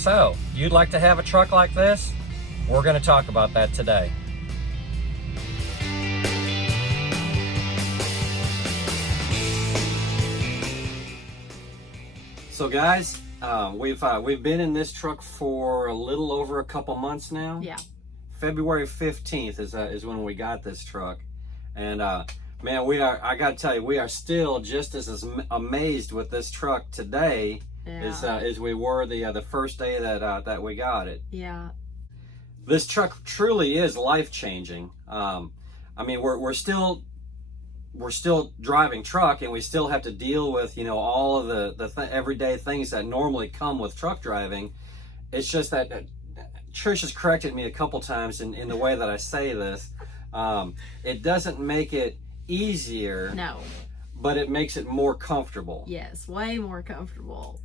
So, you'd like to have a truck like this? We're going to talk about that today. So guys, we've been in this truck for a little over a couple months now. Yeah. February 15th is when we got this truck, and man, I gotta tell you, we are still just as amazed with this truck today as we were the first day that we got it. Yeah. This truck truly is life-changing. I mean, we're still driving truck, and we still have to deal with, you know, all of the everyday things that normally come with truck driving. It's just that Trish has corrected me a couple times in the way that I say this. It doesn't make it easier. No. But it makes it more comfortable. Yes, way more comfortable.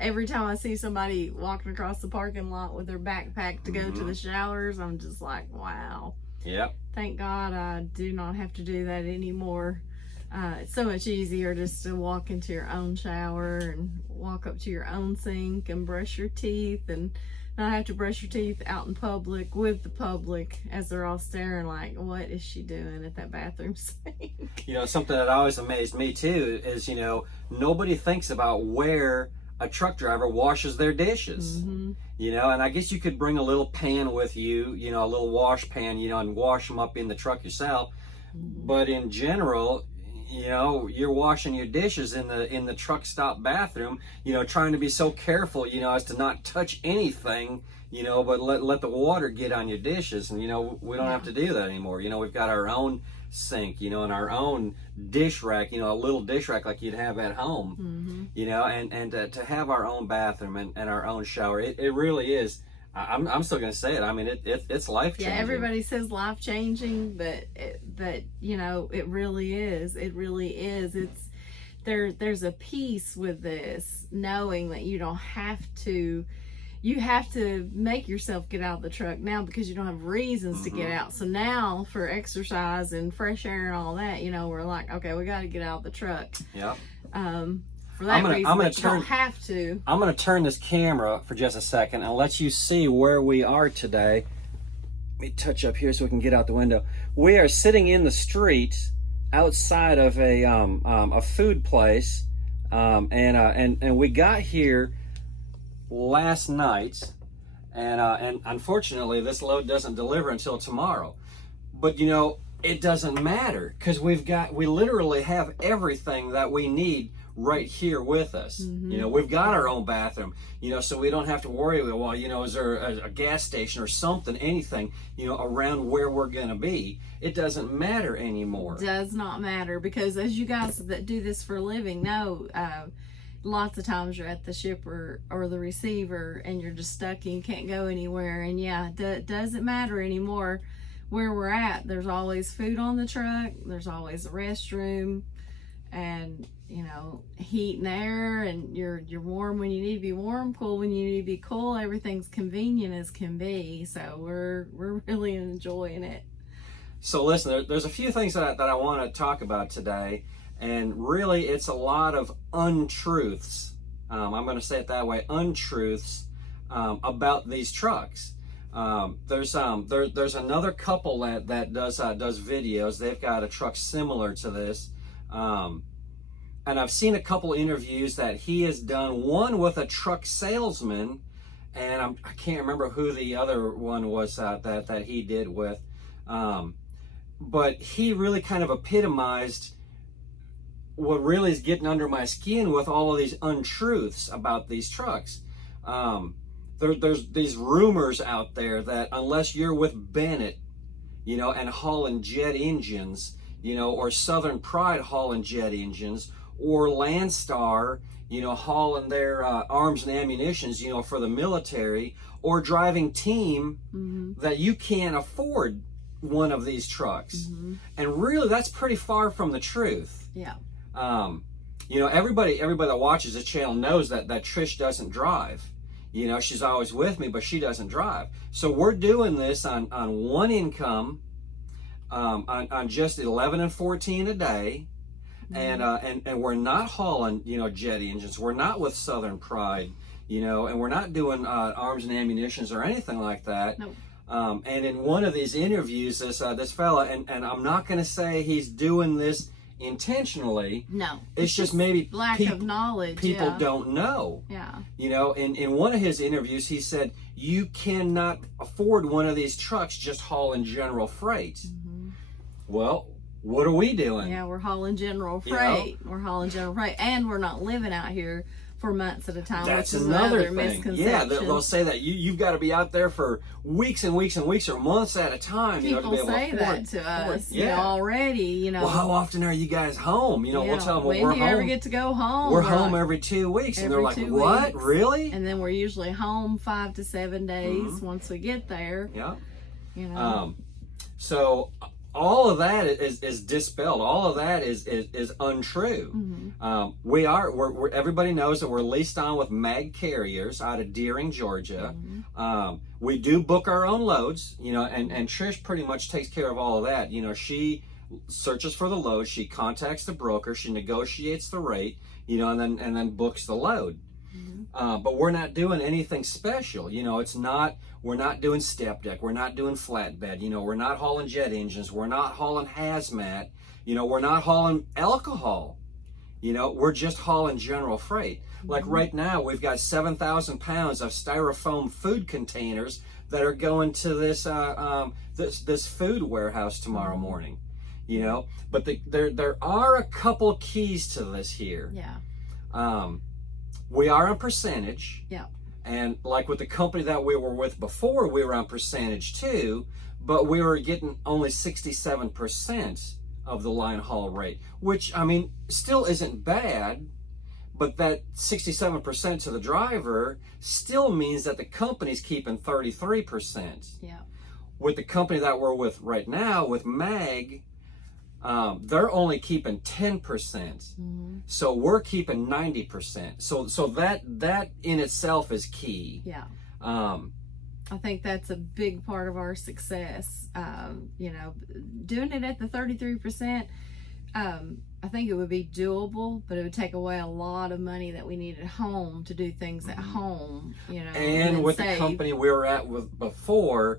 Every time I see somebody walking across the parking lot with their backpack to go to the showers, I'm just like, wow. Yep. Thank God I do not have to do that anymore. It's so much easier just to walk into your own shower and walk up to your own sink and brush your teeth, and not have to brush your teeth out in public with the public as they're all staring like, what is she doing at that bathroom sink? You know, something that always amazed me too is, you know, nobody thinks about where a truck driver washes their dishes. You know, and I guess you could bring a little pan with you, you know, a little wash pan, you know, and wash them up in the truck yourself. But in general, you know, you're washing your dishes in the truck stop bathroom, you know, trying to be so careful, you know, as to not touch anything, you know, but let the water get on your dishes. And, you know, we don't have to do that anymore. You know, we've got our own sink, you know, and our own dish rack, you know, a little dish rack like you'd have at home, you know, and to have our own bathroom and our own shower, it really is. I'm still gonna say it. I mean, it's life changing. Yeah, everybody says life changing, but you know, it really is. It really is. It's there's a peace with this, knowing that you don't have to. You have to make yourself get out of the truck now because you don't have reasons to get out. So now for exercise and fresh air and all that, you know, we're like, okay, we got to get out of the truck. Yeah. For that reason, but you don't have to. I'm going to turn this camera for just a second and let you see where we are today. Let me touch up here so we can get out the window. We are sitting in the street outside of a food place, and we got here last night, and unfortunately this load doesn't deliver until tomorrow. But you know, it doesn't matter because we literally have everything that we need right here with us. You know, we've got our own bathroom, you know, so we don't have to worry, well, you know, is there a gas station or something, anything, you know, around where we're gonna be. It doesn't matter anymore. Does not matter, because as you guys that do this for a living know, lots of times you're at the shipper or the receiver and you're just stuck and you can't go anywhere. And yeah, doesn't matter anymore where we're at. There's always food on the truck. There's always a restroom, and you know, heat and air, and you're warm when you need to be warm, cool when you need to be cool. Everything's convenient as can be. So we're really enjoying it. So listen, there's a few things that I want to talk about today. And really, it's a lot of untruths. I'm going to say it that way, untruths about these trucks. There's another couple that does videos. They've got a truck similar to this, and I've seen a couple interviews that he has done. One with a truck salesman, and I can't remember who the other one was that he did with, but he really kind of epitomized what really is getting under my skin with all of these untruths about these trucks. There's these rumors out there that unless you're with Bennett, you know, and hauling jet engines, you know, or Southern Pride hauling jet engines, or Landstar, you know, hauling their arms and ammunitions, you know, for the military, or driving team, that you can't afford one of these trucks. And really, that's pretty far from the truth. Yeah. You know, everybody that watches the channel knows that Trish doesn't drive. You know, she's always with me, but she doesn't drive. So we're doing this on one income, on just 11 and 14 a day. And we're not hauling, you know, jet engines. We're not with Southern Pride, you know, and we're not doing arms and ammunitions or anything like that. Nope. And in one of these interviews, this fella, and I'm not going to say he's doing this intentionally. No. It's just maybe lack of knowledge. People don't know. Yeah. You know, in one of his interviews, he said, you cannot afford one of these trucks just hauling general freight. Mm-hmm. Well, what are we doing? Yeah, we're hauling general freight. You know? We're hauling general freight. And we're not living out here for months at a time. That's which is another thing. Misconception. Yeah, they'll say that you've got to be out there for weeks and weeks and weeks or months at a time. People to be able say to that to us. Yeah. You know, already. You know. Well, how often are you guys home? You know, we'll tell them, well, when we're do you home. ever get to go home? We're home every 2 weeks, and they're like, what? Really? And then we're usually home 5 to 7 days once we get there. Yeah. You know. So all of that is dispelled. All of that is untrue. Mm-hmm. We're everybody knows that we're leased on with Mag Carriers out of Deering, Georgia. Mm-hmm. We do book our own loads, you know, and Trish pretty much takes care of all of that. You know, she searches for the load, she contacts the broker, she negotiates the rate, you know, and then books the load. Mm-hmm. But we're not doing anything special. You know, we're not doing step deck. We're not doing flatbed. You know, we're not hauling jet engines. We're not hauling hazmat. You know, we're not hauling alcohol. You know, we're just hauling general freight. Mm-hmm. Like right now, we've got 7,000 pounds of styrofoam food containers that are going to this this food warehouse tomorrow morning. You know, but there are a couple keys to this here. Yeah. We are on percentage. Yeah. And like with the company that we were with before, we were on percentage too, but we were getting only 67% of the line haul rate, which, I mean, still isn't bad, but that 67% to the driver still means that the company's keeping 33%. Yeah. With the company that we're with right now, with MAG, they're only keeping 10%. Mm-hmm. So we're keeping 90%. So that in itself is key. Yeah. I think that's a big part of our success. You know, doing it at the 33%, I think it would be doable, but it would take away a lot of money that we need at home to do things at home, you know. And with the company we were at with before,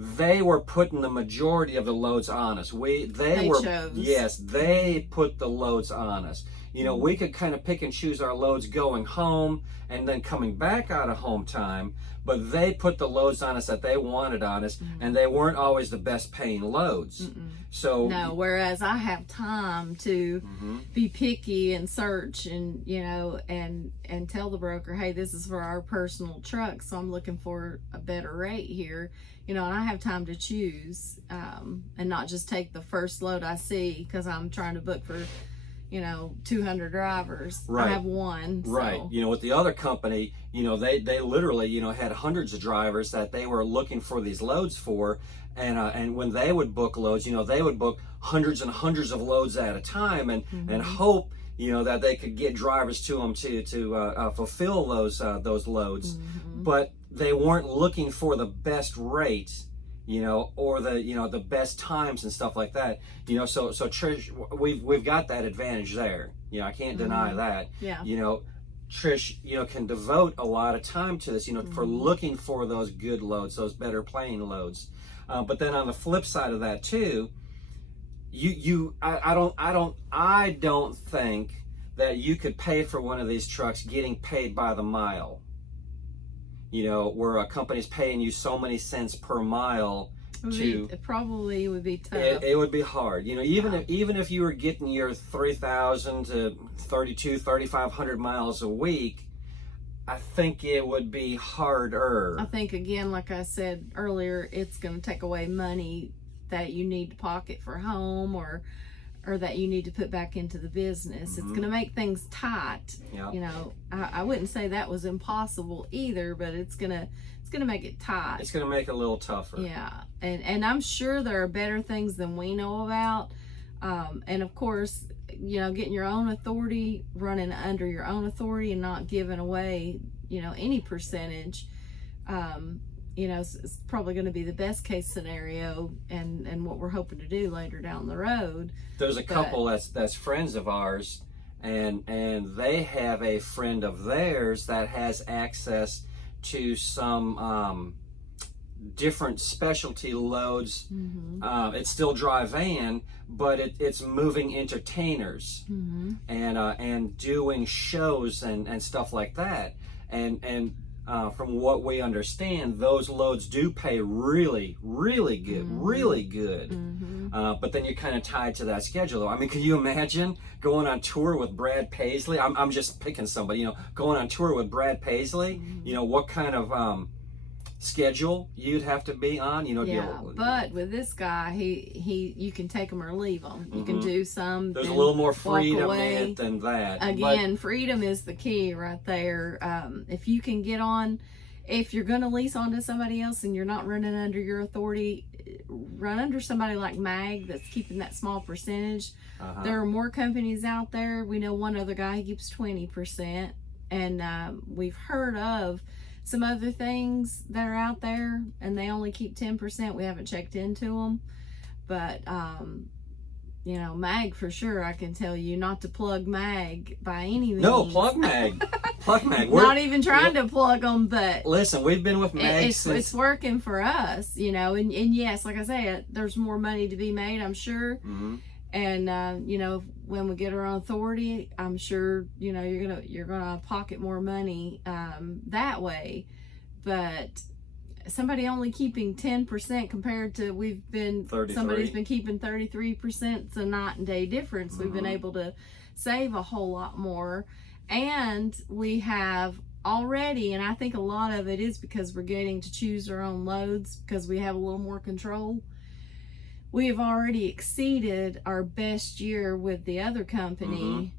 they were putting the majority of the loads on us. They put the loads on us. You know, we could kind of pick and choose our loads going home and then coming back out of home time, but they put the loads on us that they wanted on us, and they weren't always the best paying loads. So no, whereas I have time to be picky and search and, you know, and tell the broker, hey, this is for our personal truck, so I'm looking for a better rate here. You know, and I have time to choose and not just take the first load I see because I'm trying to book for, you know, 200 drivers. Right. I have one. Right. So. You know, with the other company, you know, they literally, you know, had hundreds of drivers that they were looking for these loads for. And when they would book loads, you know, they would book hundreds and hundreds of loads at a time and hope, you know, that they could get drivers to them to fulfill those loads. But they weren't looking for the best rate, you know, or the best times and stuff like that. You know, so Trish, we've got that advantage there. You know, I can't deny that. Yeah. You know, Trish, you know, can devote a lot of time to this, you know, for looking for those good loads, those better playing loads. But then on the flip side of that too, I don't think that you could pay for one of these trucks getting paid by the mile. You know, where a company's paying you so many cents per mile. It probably would be tough. It would be hard. You know, even if you were getting your 3,000 to 3,500 miles a week, I think it would be harder. I think, again, like I said earlier, it's going to take away money that you need to pocket for home or that you need to put back into the business. It's going to make things tight. Yeah. You know, I wouldn't say that was impossible either, but it's gonna make it tight. It's gonna make it a little tougher. Yeah, and I'm sure there are better things than we know about. And of course, you know, getting your own authority, running under your own authority, and not giving away, you know, any percentage. You know, it's probably going to be the best case scenario and what we're hoping to do later down the road. There's a couple that's friends of ours, and they have a friend of theirs that has access to some different specialty loads. It's still dry van, but it's moving entertainers and doing shows and stuff like that. And from what we understand, those loads do pay really good. But then you're kind of tied to that schedule. I mean, can you imagine going on tour with Brad Paisley? I'm just picking somebody, going on tour with Brad Paisley. What kind of schedule you'd have to be on, but with this guy, he you can take him or leave him. You can do some. There's a little more freedom in it than that. Again, freedom is the key right there. If you can get on, if you're going to lease onto somebody else and you're not running under your authority, run under somebody like Mag that's keeping that small percentage. There are more companies out there. We know one other guy, he keeps 20%, and we've heard of some other things that are out there and they only keep 10%. We haven't checked into them, but Mag for sure. I can tell you not to plug Mag by any means. No, plug Mag. Plug Mag. We're not even trying to plug them, but listen, we've been with Mag since it's working for us, and yes, like I say, there's more money to be made, I'm sure. And when we get our own authority, I'm sure you're gonna pocket more money that way. But somebody only keeping 10% compared to somebody's been keeping 33%. It's a night and day difference. We've been able to save a whole lot more, and we have already, and I think a lot of it is because we're getting to choose our own loads because we have a little more control. We have already exceeded our best year with the other company.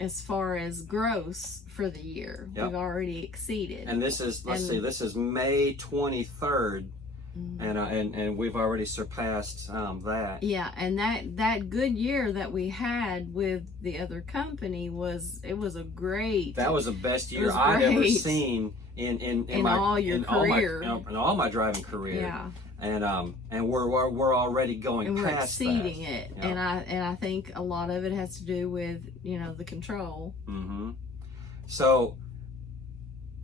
As far as gross for the year. We've already exceeded. And this is, this is May 23rd, and we've already surpassed that. Yeah, and that good year that we had with the other company was a great. That was the best year I've ever seen in all your career. In all my driving career. Yeah. And we're already going and we're past exceeding it. And I think a lot of it has to do with the control. So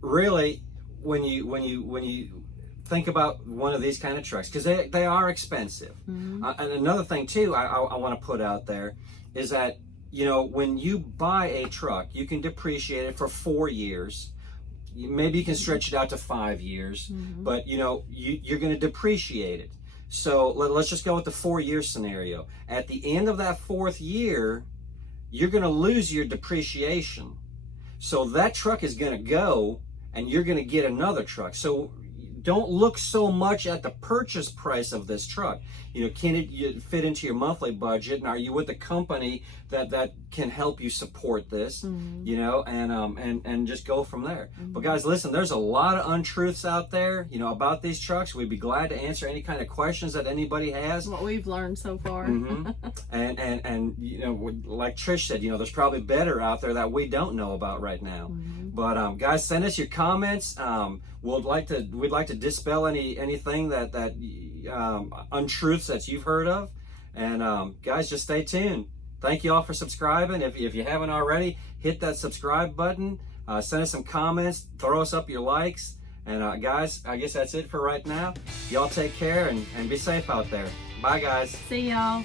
really, when you think about one of these kind of trucks, because they are expensive. And another thing too I want to put out there is that when you buy a truck, you can depreciate it for 4 years. Maybe you can stretch it out to 5 years, but you're going to depreciate it. So let's just go with the 4-year scenario. At the end of that 4th year, you're going to lose your depreciation. So that truck is going to go, and you're going to get another truck. So don't look so much at the purchase price of this truck. Can it fit into your monthly budget, and are you with a company that can help you support this? And just go from there. But guys, listen, there's a lot of untruths out there, about these trucks. We'd be glad to answer any kind of questions that anybody has. What we've learned so far. And like Trish said, there's probably better out there that we don't know about right now. But guys, send us your comments. We'd like to dispel anything that untruths that you've heard of. And guys, just stay tuned. Thank you all for subscribing. If you haven't already, hit that subscribe button. Send us some comments. Throw us up your likes. And guys, I guess that's it for right now. Y'all take care and be safe out there. Bye, guys. See y'all.